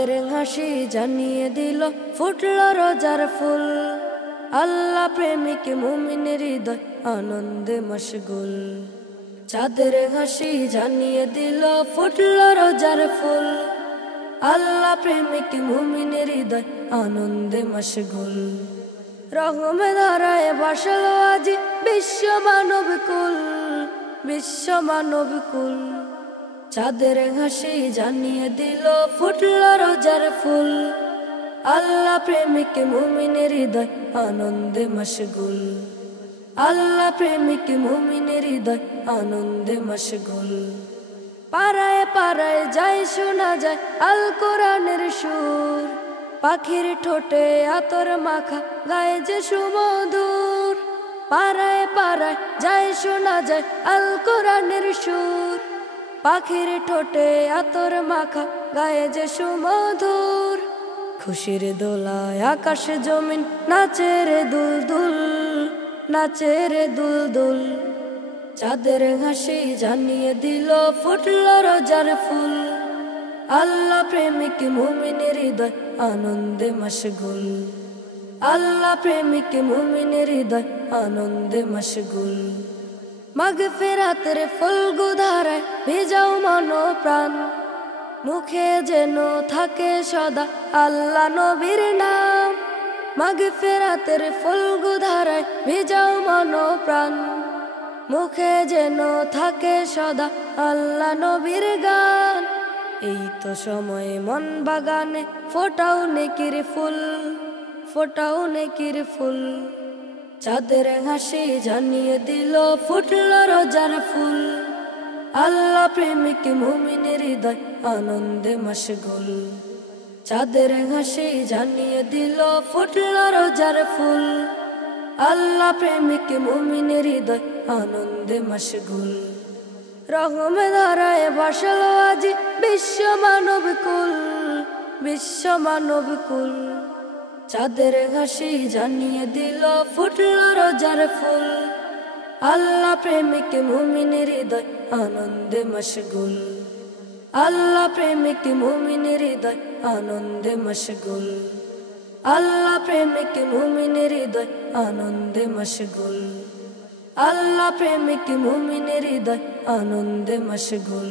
চাঁদের হাসি জানিয়ে দিল ফুটল রোজার ফুল। আল্লাহ প্রেমিক মুমিনের হৃদয় আনন্দে মশগুল। চাঁদের হাসি জানিয়ে দিল ফুটল রোজার ফুল। আল্লাহ প্রেমিক মুমিনের হৃদয় আনন্দে মশগুল। রহমে ধারায় বসল আজি বিশ্ব মানব কুল, বিশ্ব মানব কুল। চাঁদের হাসি জানিয়ে দিল ফুটল রোজার ফুল। আল্লাহ প্রেমিক মুমিনের হৃদয় আনন্দে মশগুল। আল্লাহ প্রেমিক মুমিনের হৃদয় আনন্দে মশগুল। পাড়ায় পাড়ায় যায় শোনা যায় আল কোরআনের সুর। পাখির ঠোঁটে আতর মাখা গায়ে যে সুমধুর। পাড়ায় পাড়ায় যায় শোনা যায় আল কোরআনের সুর। পাখির ঠোঁটে আতর মাখা গায়ে যে সুমধুর। খুশির দোলায় আকাশ জমিন নাচে রে দুল দুল, নাচে রে দুল দুল। চাঁদের হাসি জানিয়ে দিল ফুটল রোজার ফুল। আল্লাহ প্রেমিক মুমিনের হৃদয় আনন্দে মশগুল। আল্লাহ প্রেমিক মুমিনের হৃদয় আনন্দে মশগুল। মাগফিরাতের ফুলগু ধারায় ভিজাও মনো প্রাণ। মুখে যেন থাকে সদা আল্লাহ নবীর নাম। মাগফিরাতের ফুলগু ধারায় ভিজাও মনো প্রাণ। মুখে যেন থাকে সদা আল্লাহ নবীর গান। এই তো সময় মন বাগানে ফোটাও নেকির ফুল, ফোটাও নেকির ফুল। চাঁদের হাসি জানিয়ে দিল ফুটল রোজার ফুল। আল্লাহ প্রেমিক মুমিনের হৃদয় আনন্দে মশগুল। চাঁদের হাসি জানিয়ে দিল ফুটল রোজার ফুল। আল্লাহ প্রেমিক মুমিনের হৃদয় আনন্দে মশগুল। রহমে ধারায় বসল আজি বিশ্ব মানব কুল, বিশ্ব মানব কুল। চাঁদের হাসি জানিয়ে দিল ফুটল রোজার ফুল। আল্লাহ প্রেমিক মুমিনের হৃদয় আনন্দে মশগুল। আল্লাহ প্রেমিক মুমিনের হৃদয় আনন্দে মশগুল। আল্লাহ প্রেমিক মুমিনের হৃদয় আনন্দে মশগুল। আল্লাহ প্রেমিক মুমিনের হৃদয় আনন্দে মশগুল।